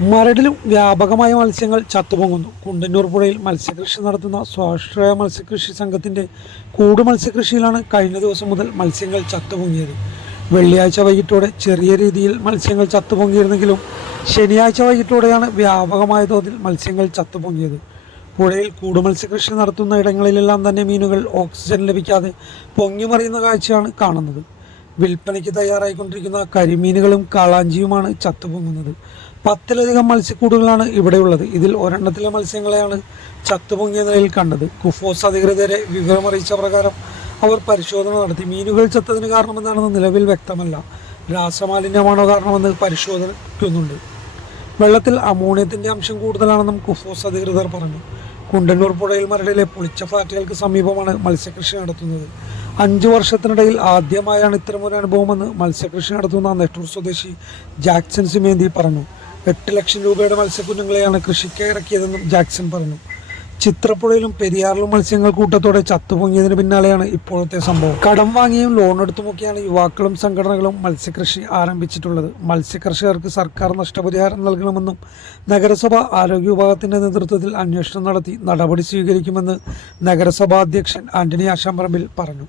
മരടിലും വ്യാപകമായ മത്സ്യങ്ങൾ ചത്തുപൊങ്ങുന്നു. കുണ്ടന്നൂർ പുഴയിൽ മത്സ്യകൃഷി നടത്തുന്ന സ്വാശ്രയ മത്സ്യകൃഷി സംഘത്തിന്റെ കൂട് മത്സ്യകൃഷിയിലാണ് കഴിഞ്ഞ ദിവസം മുതൽ മത്സ്യങ്ങൾ ചത്തുപൊങ്ങിയത്. വെള്ളിയാഴ്ച വൈകിട്ടോടെ ചെറിയ രീതിയിൽ മത്സ്യങ്ങൾ ചത്തുപൊങ്ങിയിരുന്നെങ്കിലും ശനിയാഴ്ച വൈകിട്ടോടെയാണ് വ്യാപകമായ തോതിൽ മത്സ്യങ്ങൾ ചത്തുപൊങ്ങിയത്. പുഴയിൽ കൂട് മത്സ്യകൃഷി നടത്തുന്ന ഇടങ്ങളിലെല്ലാം തന്നെ മീനുകൾ ഓക്സിജൻ ലഭിക്കാതെ പൊങ്ങിമറിയുന്ന കാഴ്ചയാണ് കാണുന്നത്. വിൽപ്പനയ്ക്ക് തയ്യാറായിക്കൊണ്ടിരിക്കുന്ന കരിമീനുകളും കാളാഞ്ചിയുമാണ് ചത്തുപൊങ്ങുന്നത്. പത്തിലധികം മത്സ്യക്കൂടുകളാണ് ഇവിടെയുള്ളത്. ഇതിൽ ഒരെണ്ണത്തിലെ മത്സ്യങ്ങളെയാണ് ചത്തുപൊങ്ങിയ നിലയിൽ കണ്ടത്. കുഫോസ് അധികൃതരെ വിവരമറിയിച്ച പ്രകാരം അവർ പരിശോധന നടത്തി. മീനുകൾ ചത്തതിന് കാരണമെന്താണെന്ന് നിലവിൽ വ്യക്തമല്ല. രാസമാലിന്യമാണോ കാരണമെന്ന് പരിശോധിക്കുന്നുണ്ട്. വെള്ളത്തിൽ അമോണിയത്തിന്റെ അംശം കൂടുതലാണെന്നും കുഫോസ് അധികൃതർ പറഞ്ഞു. കുണ്ടന്നൂർ പുഴയിൽ മരടിലെ പൊളിച്ച ഫ്ലാറ്റുകൾക്ക് സമീപമാണ് മത്സ്യകൃഷി നടത്തുന്നത്. അഞ്ചു വർഷത്തിനിടയിൽ ആദ്യമായാണ് ഇത്തരമൊരു അനുഭവമെന്ന് മത്സ്യകൃഷി നടത്തുന്ന നെട്ടൂർ സ്വദേശി ജാക്സൺ സിമേന്തി പറഞ്ഞു. എട്ട് ലക്ഷം രൂപയുടെ മത്സ്യക്കുഞ്ഞുങ്ങളെയാണ് കൃഷിക്ക് ഇറക്കിയതെന്നും ജാക്സൺ പറഞ്ഞു. ചിത്രപ്പുഴയിലും പെരിയാറിലും മത്സ്യങ്ങൾ കൂട്ടത്തോടെ ചത്തുപൊങ്ങിയതിന് പിന്നാലെയാണ് ഇപ്പോഴത്തെ സംഭവം. കടം വാങ്ങിയും ലോൺ എടുത്തുമൊക്കെയാണ് യുവാക്കളും സംഘടനകളും മത്സ്യകൃഷി ആരംഭിച്ചിട്ടുള്ളത്. മത്സ്യകർഷകർക്ക് സർക്കാർ നഷ്ടപരിഹാരം നൽകണമെന്നും നഗരസഭ ആരോഗ്യ വിഭാഗത്തിന്റെ നേതൃത്വത്തിൽ അന്വേഷണം നടത്തി നടപടി സ്വീകരിക്കുമെന്ന് നഗരസഭാ അധ്യക്ഷൻ ആന്റണി ആശാമ്പറമ്പിൽ പറഞ്ഞു.